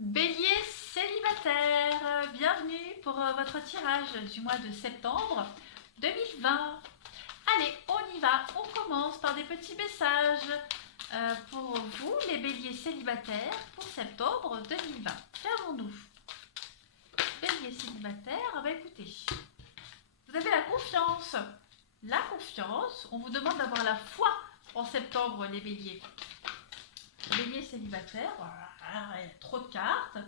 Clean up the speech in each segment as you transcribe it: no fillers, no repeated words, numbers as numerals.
Bélier célibataire, bienvenue pour votre tirage du mois de septembre 2020. Allez, on y va, on commence par des petits messages pour vous, les béliers célibataires, pour septembre 2020. Qu'avons-nous? Bélier célibataire, écoutez, vous avez la confiance. La confiance, on vous demande d'avoir la foi en septembre, les béliers. Bélier célibataire, voilà, il y a trop de cartes.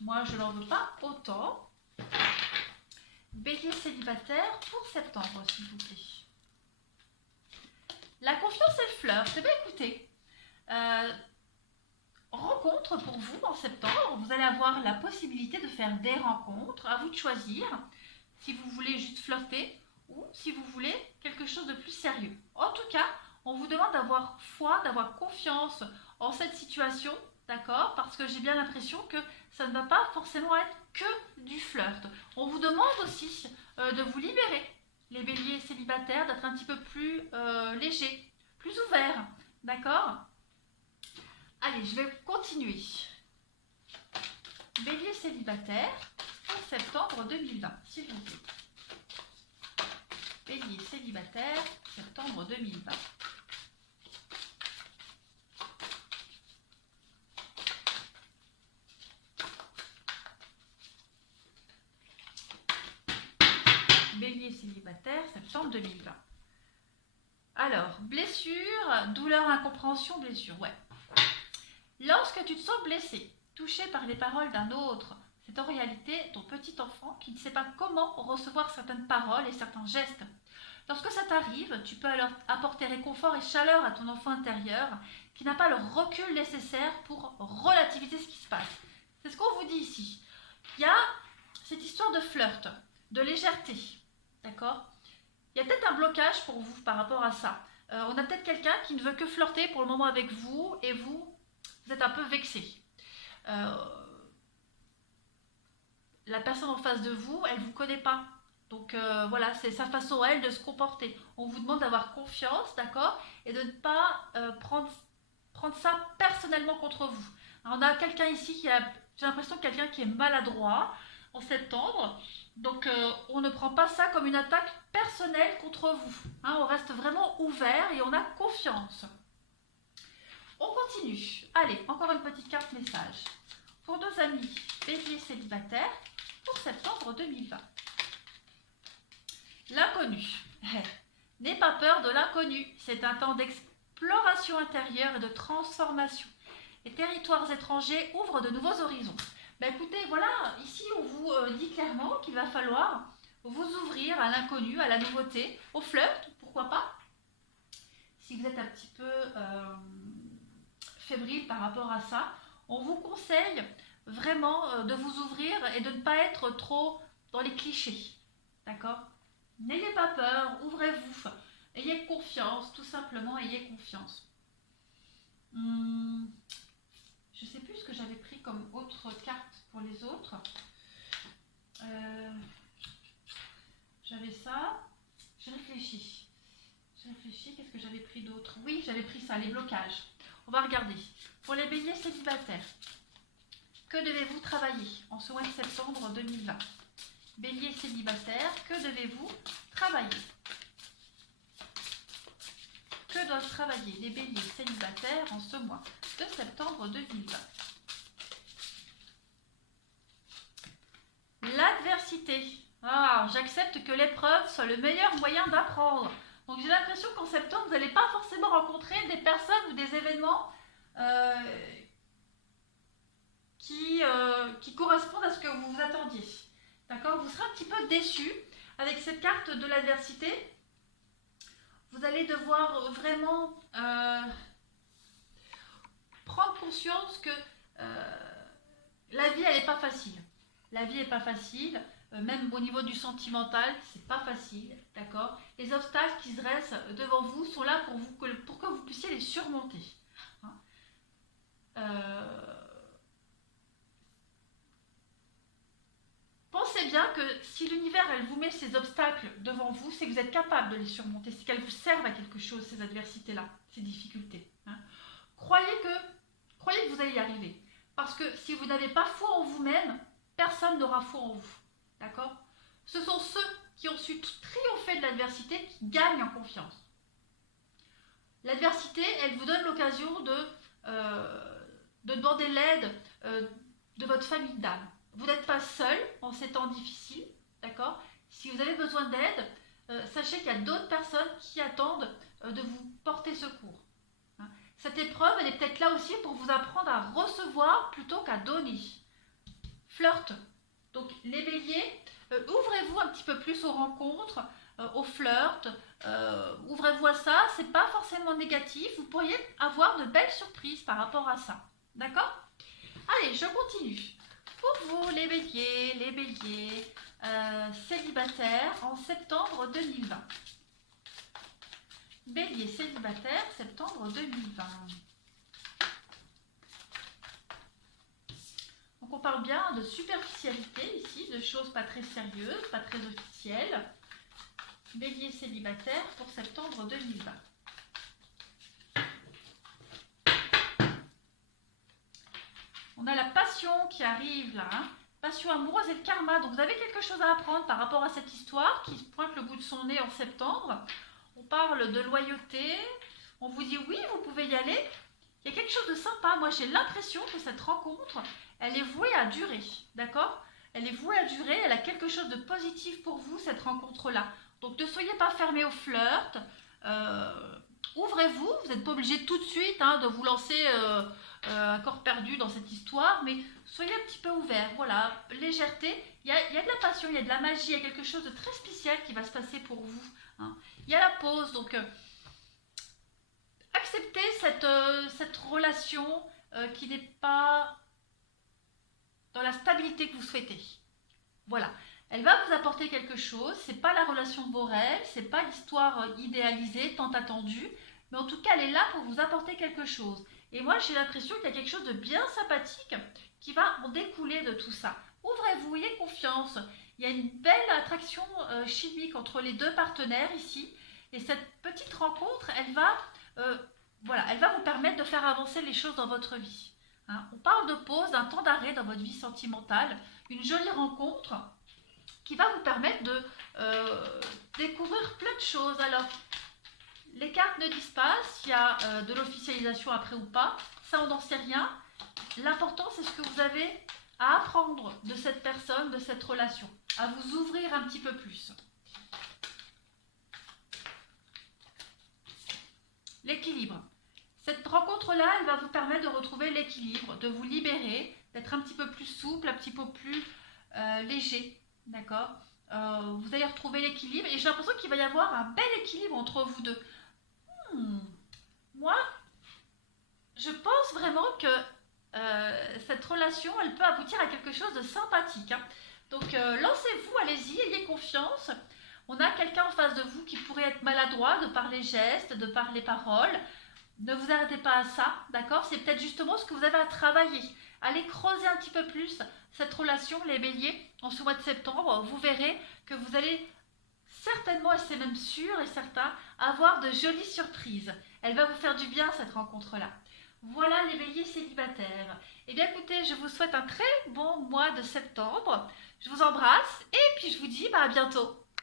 Moi, je n'en veux pas autant. Bélier célibataire pour septembre, s'il vous plaît. La confiance et le flirt. Eh bien, écoutez, rencontre pour vous en septembre. Vous allez avoir la possibilité de faire des rencontres. À vous de choisir si vous voulez juste flirter ou si vous voulez quelque chose de plus sérieux. En tout cas, on vous demande d'avoir foi, d'avoir confiance en cette situation, d'accord? Parce que j'ai bien l'impression que ça ne va pas forcément être que du flirt. On vous demande aussi de vous libérer, les béliers célibataires, d'être un petit peu plus léger, plus ouvert, d'accord? Allez, je vais continuer. Bélier célibataire pour septembre 2020, s'il vous plaît. Bélier célibataire, septembre 2020. Bélier célibataire, septembre 2020. Alors, blessure, douleur, incompréhension, blessure, ouais. Lorsque tu te sens blessé, touché par les paroles d'un autre, c'est en réalité ton petit enfant qui ne sait pas comment recevoir certaines paroles et certains gestes. Lorsque ça t'arrive, tu peux alors apporter réconfort et chaleur à ton enfant intérieur qui n'a pas le recul nécessaire pour relativiser ce qui se passe. C'est ce qu'on vous dit ici. Il y a cette histoire de flirt, de légèreté, d'accord? Il y a peut-être un blocage pour vous par rapport à ça. On a peut-être quelqu'un qui ne veut que flirter pour le moment avec vous et vous êtes un peu vexé. La personne en face de vous, elle ne vous connaît pas. Donc voilà, c'est sa façon, elle, de se comporter. On vous demande d'avoir confiance, d'accord? Et de ne pas prendre ça personnellement contre vous. Alors, on a quelqu'un ici qui a, j'ai l'impression, quelqu'un qui est maladroit en septembre. Donc on ne prend pas ça comme une attaque personnelle contre vous. Hein, on reste vraiment ouvert et on a confiance. On continue. Allez, encore une petite carte message. Pour nos amis béliers célibataires, pour septembre 2020. L'inconnu. N'aie pas peur de l'inconnu. C'est un temps d'exploration intérieure et de transformation. Les territoires étrangers ouvrent de nouveaux horizons. Ben écoutez, voilà, ici on vous dit clairement qu'il va falloir vous ouvrir à l'inconnu, à la nouveauté, au flirt, pourquoi pas. Si vous êtes un petit peu fébrile par rapport à ça, on vous conseille vraiment de vous ouvrir et de ne pas être trop dans les clichés, d'accord? N'ayez pas peur, ouvrez-vous, ayez confiance, tout simplement, ayez confiance. Je ne sais plus ce que j'avais pris comme autre carte pour les autres. J'avais ça. J'ai réfléchi. Qu'est-ce que j'avais pris d'autre? Oui, j'avais pris ça, les blocages. On va regarder. Pour les béliers célibataires, que devez-vous travailler en ce mois de septembre 2020? Bélier célibataire, que devez-vous travailler? Que doivent travailler les béliers célibataires en ce mois de septembre 2020? L'adversité. Ah, j'accepte que l'épreuve soit le meilleur moyen d'apprendre. Donc j'ai l'impression qu'en septembre, vous n'allez pas forcément rencontrer des personnes ou des événements qui correspondent à ce que vous vous attendiez. D'accord? Vous serez un petit peu déçu avec cette carte de l'adversité. Vous allez devoir vraiment prendre conscience que la vie, elle n'est pas facile. La vie n'est pas facile, même au niveau du sentimental, c'est pas facile, d'accord? Les obstacles qui se dressent devant vous sont là pour que vous puissiez les surmonter. Hein, pensez bien que si l'univers, elle vous met ces obstacles devant vous, c'est que vous êtes capable de les surmonter, c'est qu'elles vous servent à quelque chose, ces adversités-là, ces difficultés. Hein. Croyez que vous allez y arriver. Parce que si vous n'avez pas foi en vous-même, personne n'aura foi en vous. D'accord? Ce sont ceux qui ont su triompher de l'adversité qui gagnent en confiance. L'adversité, elle vous donne l'occasion de demander l'aide de votre famille d'âme. Vous n'êtes pas seul en ces temps difficiles, d'accord? Si vous avez besoin d'aide, sachez qu'il y a d'autres personnes qui attendent de vous porter secours. Hein. Cette épreuve, elle est peut-être là aussi pour vous apprendre à recevoir plutôt qu'à donner. Flirt. Donc les béliers, ouvrez-vous un petit peu plus aux rencontres, au flirt, ouvrez-vous à ça, c'est pas forcément négatif, vous pourriez avoir de belles surprises par rapport à ça. D'accord? Allez, je continue. Pour vous, les béliers célibataires en septembre 2020. Bélier célibataire, septembre 2020. Donc on parle bien de superficialité ici, de choses pas très sérieuses, pas très officielles. Bélier célibataire pour septembre 2020. On a la passion qui arrive là, hein. Passion amoureuse et le karma. Donc vous avez quelque chose à apprendre par rapport à cette histoire qui pointe le bout de son nez en septembre. On parle de loyauté. On vous dit oui, vous pouvez y aller. Il y a quelque chose de sympa. Moi, j'ai l'impression que cette rencontre, elle est vouée à durer. D'accord? Elle est vouée à durer. Elle a quelque chose de positif pour vous, cette rencontre-là. Donc ne soyez pas fermés au flirt. Ouvrez-vous. Vous n'êtes pas obligé tout de suite de vous lancer à corps perdu dans cette histoire, mais soyez un petit peu ouverts. Voilà, légèreté. Il y a de la passion, il y a de la magie, il y a quelque chose de très spécial qui va se passer pour vous. Hein. Il y a la pause, donc acceptez cette relation qui n'est pas dans la stabilité que vous souhaitez. Voilà. Elle va vous apporter quelque chose, c'est pas la relation de vos rêves, c'est pas l'histoire idéalisée, tant attendue, mais en tout cas elle est là pour vous apporter quelque chose. Et moi j'ai l'impression qu'il y a quelque chose de bien sympathique qui va en découler de tout ça. Ouvrez-vous, ayez confiance. Il y a une belle attraction chimique entre les deux partenaires ici. Et cette petite rencontre, elle va vous permettre de faire avancer les choses dans votre vie. Hein. On parle de pause, d'un temps d'arrêt dans votre vie sentimentale, une jolie rencontre qui va vous permettre de découvrir plein de choses. Alors, les cartes ne disent pas s'il y a de l'officialisation après ou pas. Ça, on n'en sait rien. L'important, c'est ce que vous avez à apprendre de cette personne, de cette relation. À vous ouvrir un petit peu plus. L'équilibre. Cette rencontre-là, elle va vous permettre de retrouver l'équilibre, de vous libérer, d'être un petit peu plus souple, un petit peu plus léger. D'accord? Vous allez retrouver l'équilibre et j'ai l'impression qu'il va y avoir un bel équilibre entre vous deux. Moi, je pense vraiment que cette relation, elle peut aboutir à quelque chose de sympathique. Hein. Donc, lancez-vous, allez-y, ayez confiance. On a quelqu'un en face de vous qui pourrait être maladroit de par les gestes, de par les paroles. Ne vous arrêtez pas à ça, d'accord? C'est peut-être justement ce que vous avez à travailler. Allez creuser un petit peu plus cette relation, les béliers, en ce mois de septembre. Vous verrez que vous allez certainement, et c'est même sûr et certain, avoir de jolies surprises. Elle va vous faire du bien, cette rencontre-là. Voilà les béliers célibataires. Eh bien écoutez, je vous souhaite un très bon mois de septembre. Je vous embrasse et puis je vous dis à bientôt.